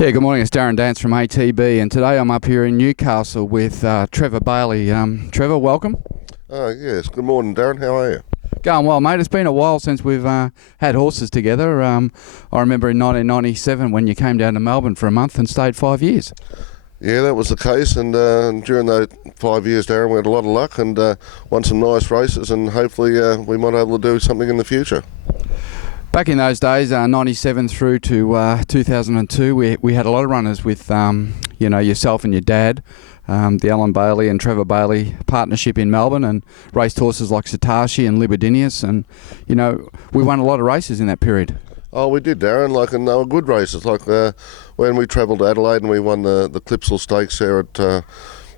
Yeah, good morning. It's Darren Dance from ATB, and today I'm up here in Newcastle with Trevor Bailey. Trevor, welcome. Yes, good morning, Darren. How are you? Going well, mate. It's been a while since we've had horses together. I remember in 1997 when you came down to Melbourne for a month and stayed 5 years. Yeah, that was the case, and during those 5 years, Darren, we had a lot of luck and won some nice races, and hopefully we might be able to do something in the future. Back in those days, 97 through to 2002, we had a lot of runners with yourself and your dad, the Alan Bailey and Trevor Bailey partnership in Melbourne, and raced horses like Satashi and Libidinius, and we won a lot of races in that period. Oh, we did, Darren, and they were good races. When we travelled to Adelaide and we won the Clipsal Stakes there at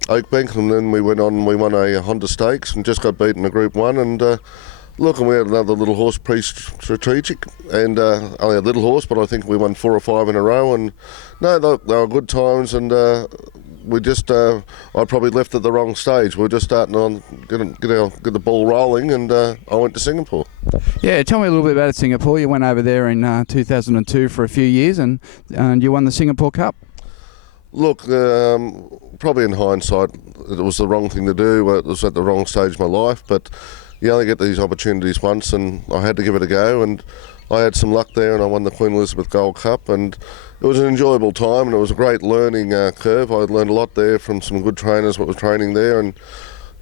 Oakbank, and then we went on and we won a Honda Stakes and just got beaten in Group 1, and and we had another little horse, pre-strategic, and only a little horse, but I think we won 4 or 5 in a row, and no, they were good times, and we just, I probably left at the wrong stage. We were just starting on, get the ball rolling, and I went to Singapore. Yeah, tell me a little bit about Singapore. You went over there in 2002 for a few years, and you won the Singapore Cup. Look, probably in hindsight, it was the wrong thing to do. It was at the wrong stage of my life, but you only get these opportunities once, and I had to give it a go, and I had some luck there, and I won the Queen Elizabeth Gold Cup, and it was an enjoyable time, and it was a great learning curve. I learned a lot there from some good trainers what was training there, and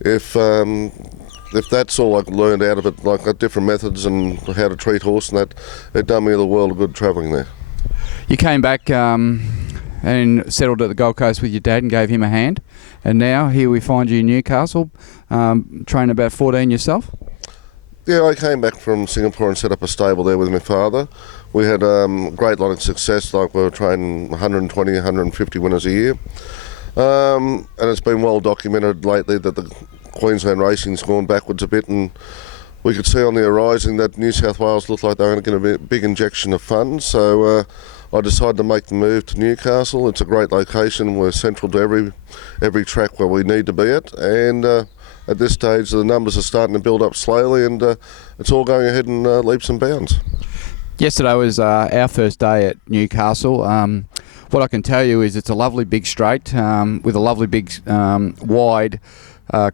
if that's all I learned out of it, different methods and how to treat horse, and that, it done me the world of good travelling there. You came back and settled at the Gold Coast with your dad and gave him a hand, and now here we find you in Newcastle, training about 14 yourself. Yeah, I came back from Singapore and set up a stable there with my father. We had a great lot of success, we were training 120, 150 winners a year, and it's been well documented lately that the Queensland racing's gone backwards a bit, and we could see on the horizon that New South Wales looked like they were going to get a big injection of funds, so I decided to make the move to Newcastle. It's a great location. We're central to every track where we need to be at, and at this stage the numbers are starting to build up slowly, and it's all going ahead in leaps and bounds. Yesterday was our first day at Newcastle. What I can tell you is it's a lovely big straight with a lovely big wide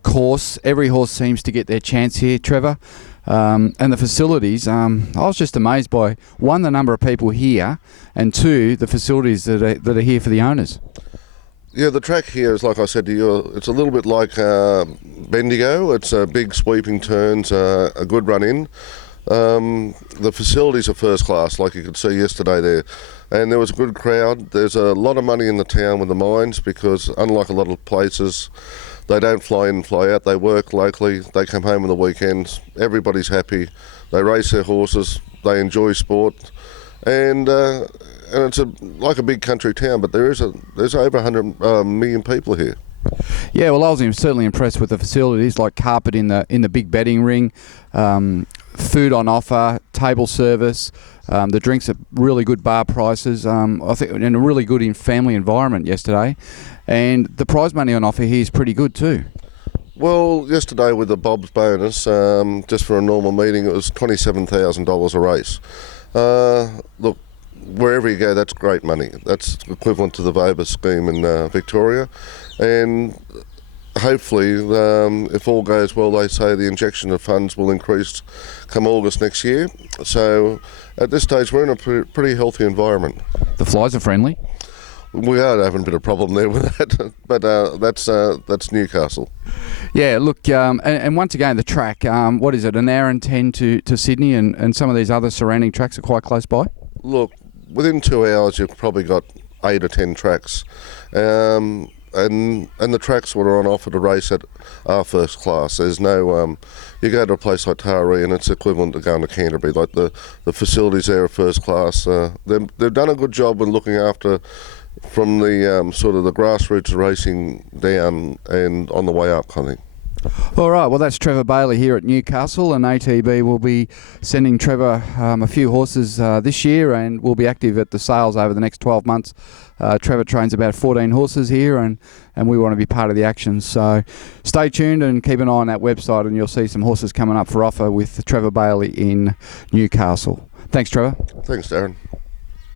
course. Every horse seems to get their chance here, Trevor. And the facilities, I was just amazed by, one, the number of people here, and two, the facilities that are here for the owners. Yeah, the track here is, like I said to you, it's a little bit like Bendigo. It's big sweeping turns, a good run in. The facilities are first class, like you could see yesterday there. And there was a good crowd. There's a lot of money in the town with the mines, because unlike a lot of places, they don't fly in and fly out. They work locally. They come home on the weekends. Everybody's happy. They race their horses. They enjoy sport, and it's like a big country town. But there's over 100 million people here. Yeah, well, I was certainly impressed with the facilities, like carpet in the big betting ring, food on offer, table service. The drinks at really good bar prices. I think in a really good family environment yesterday. And the prize money on offer here is pretty good too. Well, yesterday with the Bob's bonus, just for a normal meeting, it was $27,000 a race. Look, wherever you go, that's great money. That's equivalent to the VOBA scheme in Victoria. And hopefully, if all goes well, they say the injection of funds will increase come August next year. So at this stage, we're in a pretty healthy environment. The flies are friendly? We are having a bit of a problem there with that, but that's Newcastle. Yeah, look, and once again, the track, what is it, an hour and 10 to Sydney, and some of these other surrounding tracks are quite close by? Look, within 2 hours, you've probably got 8 or 10 tracks. And the tracks that are on offer to race at are first class. There's no, you go to a place like Taree and it's equivalent to going to Canterbury. Like the facilities there are first class. They've done a good job in looking after from the sort of the grassroots racing down and on the way up, I think. All right, well, that's Trevor Bailey here at Newcastle, and ATB will be sending Trevor a few horses this year, and will be active at the sales over the next 12 months. Trevor trains about 14 horses here, and we want to be part of the action. So stay tuned and keep an eye on that website, and you'll see some horses coming up for offer with Trevor Bailey in Newcastle. Thanks, Trevor. Thanks, Darren.